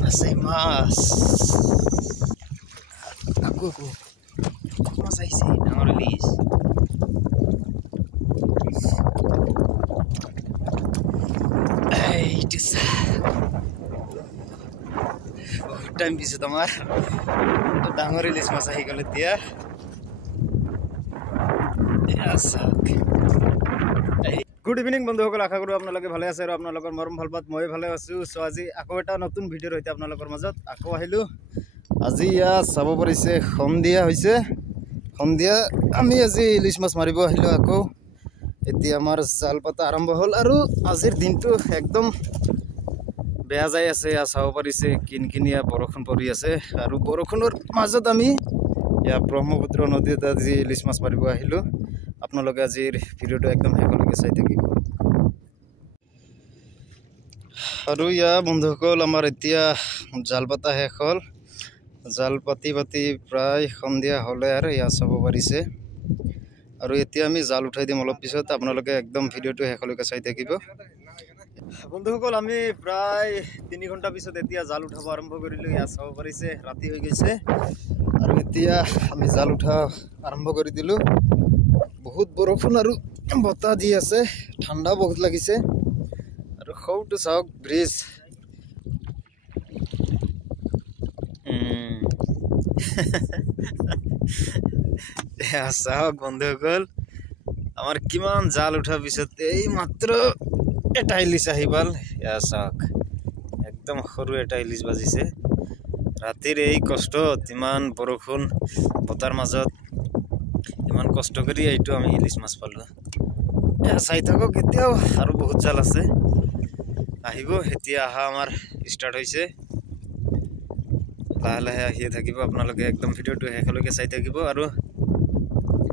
Masih mas. Aku mas aise dangor release. Itu sah. Time bisa tamar. Itu dangor release mas ahi gale dia. Asak. Good evening बंधुসকল आशा करूँ आपलोगे भाले आछे और आपलोगर मरम भालपात मैं भाले आछो। सो आज आको एटा नतुन भिडिओ रहिते आपलोगर मजत आको आहिलो। আজি या चाब परिছে সন্ধিয়া হৈছে। সন্ধিয়া আমি আজি ইলিশ মাছ মাৰিব আহিলো। आको এতিয়া আমাৰ জাল পাতা আৰম্ভ হ'ল আৰু আজিৰ দিনটো একদম বেয়া যাই আছে। या চাব পৰিছে কিনকিনিয়া বৰষুণ পৰি আছে আৰু বৰষুণৰ মাজত আমি या ব্ৰহ্মপুত্ৰ নদীত আজি ইলিশ মাছ মাৰিব আহিলো। আপোনালোকে আজিৰ ভিডিওটো একদম হেকলৈকে চাই থাকিব। আৰু ইয়া বন্ধুসকল আমাৰ এতিয়া জাল পাতা শেষ হ'ল। জাল পাতি প্ৰায় সন্ধিয়া হ'লে আৰু ইয়া চাব পাৰিছে। আৰু এতিয়া আমি জাল উঠাই দিম অলপ পিছত। আপোনালোকে একদম ভিডিওটো হেকলৈকে চাই থাকিব। বন্ধুসকল আমি প্ৰায় 3 ঘণ্টা পিছত এতিয়া জাল উঠাব আৰম্ভ কৰিলো। ইয়া চাব পাৰিছে ৰাতি হৈ গৈছে আৰু এতিয়া আমি জাল উঠা আৰম্ভ কৰি দিলো। बहुत बरखुन और बता दी आसे ठंडा बहुत लगिसे और खौटो चाওক ब्रिज चाওক बंधुসকল आमार किमान जाल उठा पिছত এই মাত্র এটা ইলিশ আহিবাল। চাওক একদম সৰু এটা ইলিশ বাজিছে। ৰাতিৰ এই কষ্ট ইমান বৰষুণ বতাৰ মাজত ইমান কষ্ট কৰি এইটো আমি ইলিশ মাছ পালো। চাই থাকক এতিয়াও আৰু বহুত জাল আছে আহিব। এতিয়া আহা আমাৰ ষ্টাৰ্ট হৈছে। লাহে লাহে আহিয়ে থাকিব। আপোনালোকে একদম ভিডিওটো শেষলৈকে চাই থাকিব আৰু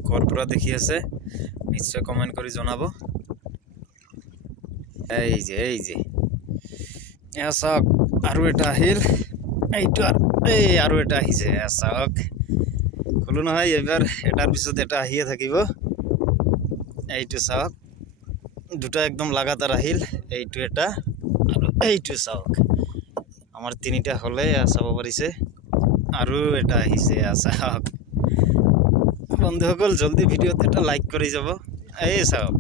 ক'ৰ পৰা দেখি আছে নিশ্চয় কমেণ্ট কৰি জনাব। এই যে চাওক আৰু এটা আহিল। এইটো আৰু এটা আহিছে। চাওক কলো নহয় এবাৰ এটাৰ পিছত এটা আহিয়ে থাকিব। এইটো চাওক দুটা একদম লাগাতাৰ আহিল। এইটো এটা আৰু এইটো চাওক আমাৰ তিনিটা হলে চাব পাৰিছে আৰু এটা আহিছে। চাওক বন্ধুসকল জলদি ভিডিওত এটা লাইক কৰি যাব। এই চাওক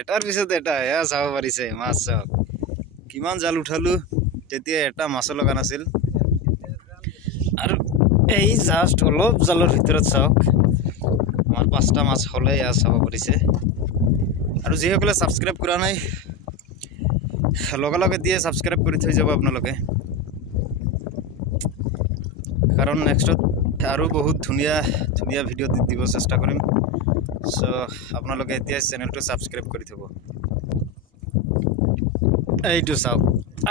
এটাৰ পিছত এটা চাব পাৰিছে মাছ। চাওক কিমান জাল উঠালো তেতিয়া এটা মাছ লগা নাছিল। আৰু এই জাস্ট অলপ জালৰ ভিতৰত চাওক আমাৰ 5টা মাছ হলে চাব পাৰিছে। আৰু যিসকলে সাবস্ক্ৰাইব কৰা নাই লগে লগে দিয়ে সাবস্ক্ৰাইব কৰি থৈ যাব আপোনালোকে, কাৰণ নেক্সটত আৰু বহুত ধুনীয়া ধুনীয়া ভিডিও দিব চেষ্টা কৰিম। সো আপোনালোকে এতিয়া চেনেলটো সাবস্ক্ৰাইব কৰি থব। এইটো চাওক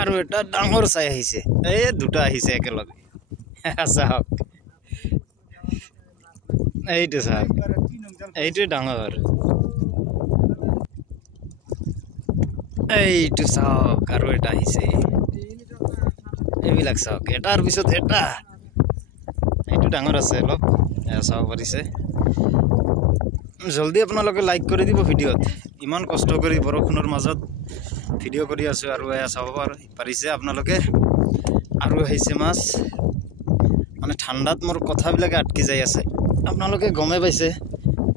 আৰু এটা ডাঙৰ চাই আহিছে। এই দুটা আহিছে একেলগে। চাওক এইটো চাওক এইটো ডাঙৰ। এইটো চাওক আৰু এটা আহিছে। এইবিলাক চাওক এটাৰ পিছত এটা। এইটো ডাঙৰ আছে অলপ চাব পাৰিছে। জলদি আপোনালোকে লাইক কৰি দিব ভিডিওত। ইমান কষ্ট কৰি বৰষুণৰ মাজত ভিডিও কৰি আছো আৰু চাব পাৰিছে আপোনালোকে। আৰু আহিছে মাছ। মানে ঠাণ্ডাত মোৰ কথাবিলাকে আটকি যাই আছে। আপোনালোকে গমে পাইছে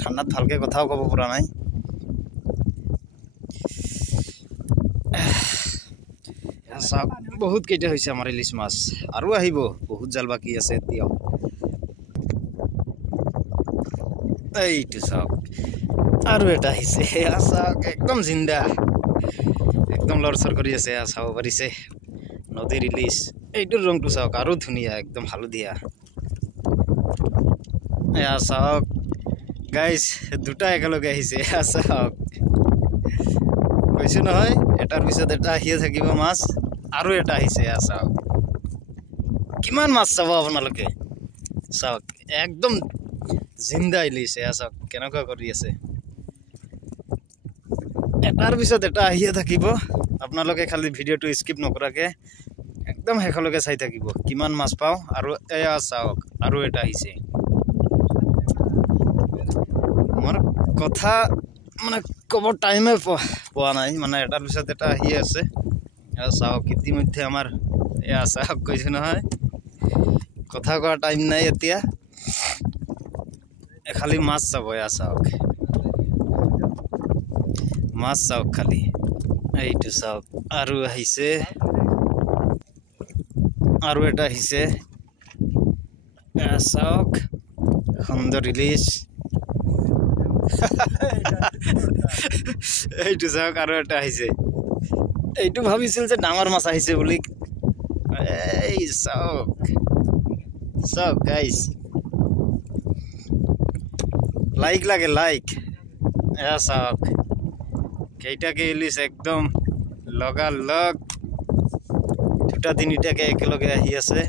ঠাণ্ডাত ভালকে কথাও ক'ব পৰা নাই। চাওক বহুত কেইটা হৈছে আমাৰ ইলিশ মাছ আৰু আহিব। বহুত জাল বাকি আছে এতিয়াও। এইটো চাওক আৰু এটা আহিছে। চাওক একদম জিন্দা একদম লৰচৰ কৰি আছে। চাব পাৰিছে নদীৰ ইলিশ। এইটোৰ ৰংটো চাওক আৰু ধুনীয়া একদম হালধীয়া। চাওক গাইজ দুটা একেলগে আহিছে। চাওক কৈছো নহয় এটাৰ পিছত এটা আহিয়ে থাকিব মাছ। আৰু এটা আহিছে। চাওক কিমান মাছ চাব আপোনালোকে। চাওক একদম জিন্দা ইলিশ। চাওক কেনেকুৱা কৰি আছে। এটাৰ পিছত এটা আহিয়ে থাকিব। আপোনালোকে খালি ভিডিওটো স্কিপ নকৰাকে একদম শেষলৈকে চাই থাকিব কিমান মাছ পাওঁ। আৰু চাওক আৰু এটা আহিছে। মোৰ কথা মানে কবৰ টাইমে পোৱা নাই মানে এটাৰ পিছত এটা আহি আছে চাওক ইতিমধ্যে আমাৰ এয়া চাওক কৈছে নহয় কথা কোৱা টাইম নাই এতিয়া খালি মাছ চাব এয়া চাওক মাছ চাওক খালি এইটো চাওক আৰু আহিছে আৰু এটা আহিছে এয়া চাওক সুন্দৰ ইলিছ এইটো চাওক আৰু এটা আহিছে এইটো ভাবিছিল যে ডাঙৰ মাছ আহিছে বুলি এই চাওক চাওক গাইস লাইক লাগে লাইক এয়া চাওক কেইটাকে ইলিছ একদম লগা লগ দুটা তিনিটাকে একেলগে আহি আছে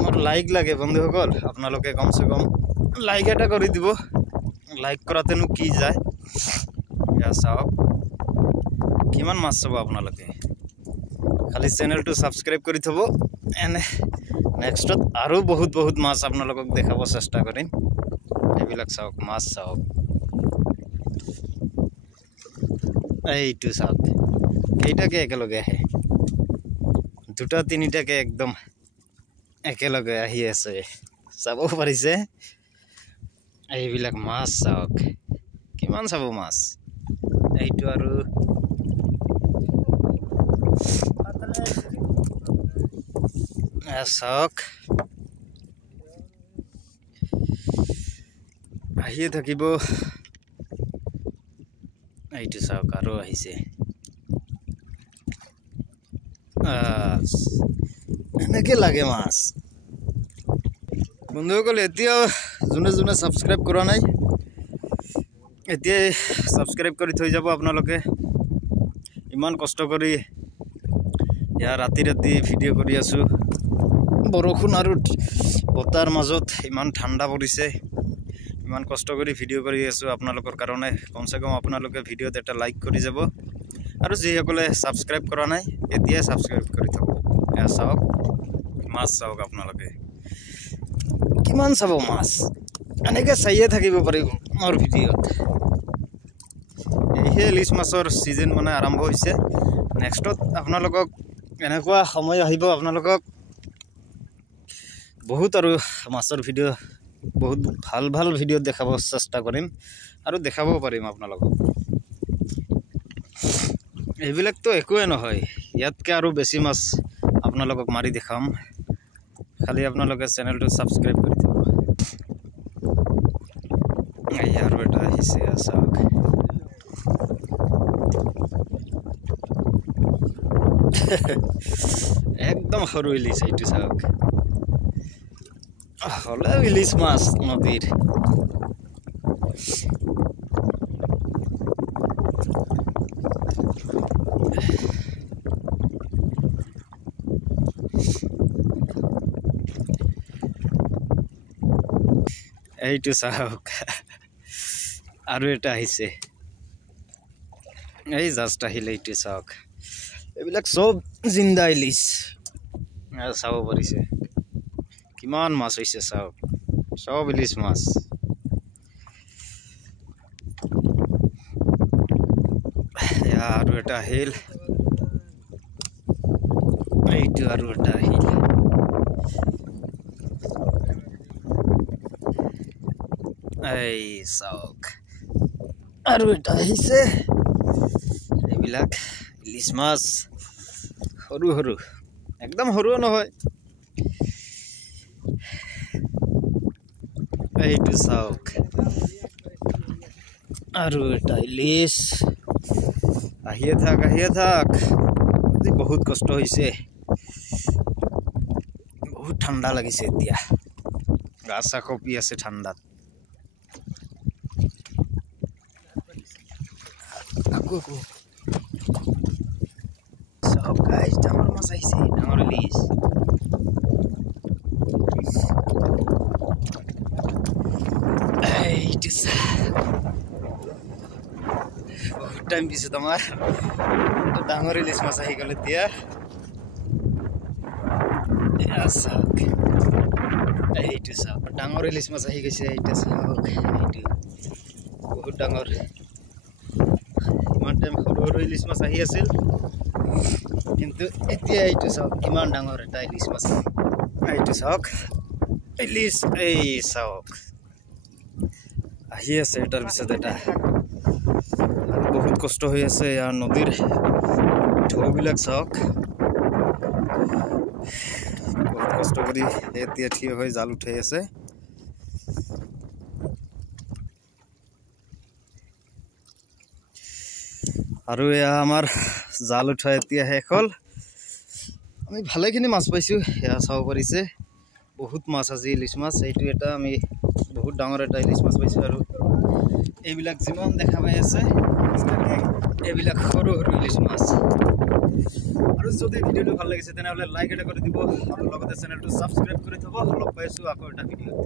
মোৰ লাইক লাগে বন্ধুসকল আপোনালোকে কমসে কম লাইক এটা কৰি দিব লাইক কৰাতেনো কি যায় এয়া চাওক কিমান মাছ চাব আপোনালোকে খালি চেনেলটো সাবস্ক্ৰাইব কৰি থব এনে নেক্সটত আৰু বহুত মাছ আপোনালোকক দেখাব চেষ্টা কৰিম এইবিলাক চাওক মাছ চাওক এইটো চাওক কেইটাকে একেলগে আহে দুটা তিনিটাকে একদম একেলগে আহি আছে চাব পাৰিছে এইবিলাক মাছ চাওক কিমান চাব মাছ এইটো আৰু চাওক আহিয়ে থাকিব এইটো চাওক আৰু আহিছে এনেকে লাগে মাছ বন্ধুসকল এতিয়া যোনে যোনে সাবস্ক্ৰাইব কৰা নাই এতিয়া সাবস্ক্ৰাইব কৰি থৈ যাব আপোনালোকে ইমান কষ্ট কৰি ইয়া ৰাতি ভিডিঅ' কৰি আছো বৰষুণ আৰু বতাৰ মাজত ইমান ঠাণ্ডা পৰিছে ইমান কষ্ট কৰি ভিডিঅ' কৰি আছো আপোনালোকৰ কাৰণে কমসে কম আপোনালোকে ভিডিঅ'ত এটা লাইক কৰি যাব আৰু যিসকলে সাবস্ক্ৰাইব কৰা নাই এতিয়া সাবস্ক্ৰাইব কৰি থব এয়া চাওক মাছ চাওক আপোনালোকে কিমান চাব মাছ এনেকে চাইয়ে থাকিব পাৰিব মোৰ ভিডিঅ'ত এই ইলিছ মাছৰ সিজন মানে আৰম্ভ হৈছে নেক্সটত আপোনালোকক এনেকুৱা সময় আহিব আপোনালোকক বহুত আৰু মাছৰ ভিডিঅ' বহুত ভাল ভিডিঅ' দেখাব চেষ্টা কৰিম আৰু দেখাব পাৰিম আপোনালোকক এইবিলাকতো একোৱে নহয় ইয়াতকে আৰু বেছি মাছ আপোনালোকক মাৰি দেখাম খালি আপোনালোকে চেনেলটো সাবস্ক্ৰাইব কৰি থব আৰু এটা আহিছে চাওক একদম সৰু ইলিছ এইটো চাওক হলে ইলিছ মাছ নদীৰ এইটো চাওক আৰু এটা আহিছে এই জাষ্ট আহিলে এইটো চাওক এইবিলাক সব জিন্দা ইলিছ চাব পাৰিছে কিমান মাছ হৈছে চাওক সব ইলিছ মাছ আৰু এটা আহিল এইটো আৰু এটা আহিল এই চাওক আৰু এটা আহিছে এইবিলাক ইলিছ মাছ সৰু একদম সৰুও নহয় এইটো চাওক আৰু এটা ইলিছ আহিয়ে থাক বহুত কষ্ট হৈছে বহুত ঠাণ্ডা লাগিছে এতিয়া গা চা কঁপি আছে ঠাণ্ডাত আকৌ চাওক গাইজ ডাঙৰ মাছ আহিছে ডাঙৰ ইলিছ এইটো বহুত টাইম পিছত আমাৰ ডাঙৰ ইলিছ মাছ আহি গ'ল এতিয়া চাওক এইটো চাওক ডাঙৰ ইলিছ মাছ আহি গৈছে এইটো চাওক এইটো বহুত ডাঙৰ ইমান টাইম সৰু সৰু ইলিছ মাছ আহি আছিল, কিন্তু এতিয়া এইটো চাওক কিমান ডাঙৰ এটা ইলিছ মাছ। এইটো চাওক ইলিছ, এই চাওক আহি আছে এটাৰ পিছত এটা। আৰু বহুত কষ্ট হৈ আছে ইয়াৰ নদীৰ ঢৌবিলাক চাওক, বহুত কষ্ট কৰি এতিয়া থিয় হৈ জাল উঠাই আছে। আৰু এয়া আমাৰ জাল উঠা এতিয়া শেষ হ'ল। আমি ভালেখিনি মাছ পাইছোঁ, এয়া চাব পাৰিছে বহুত মাছ আজি ইলিছ মাছ। এইটো এটা আমি বহুত ডাঙৰ এটা ইলিছ মাছ পাইছোঁ। আৰু এইবিলাক যিমান দেখা পাই আছে এইবিলাক সৰু সৰু ইলিছ মাছ। আৰু যদি ভিডিঅ'টো ভাল লাগিছে তেনেহ'লে লাইক এটা কৰি দিব, আৰু লগতে চেনেলটো ছাবস্ক্ৰাইব কৰি থ'ব। লগ পাইছোঁ আকৌ এটা ভিডিঅ'ত।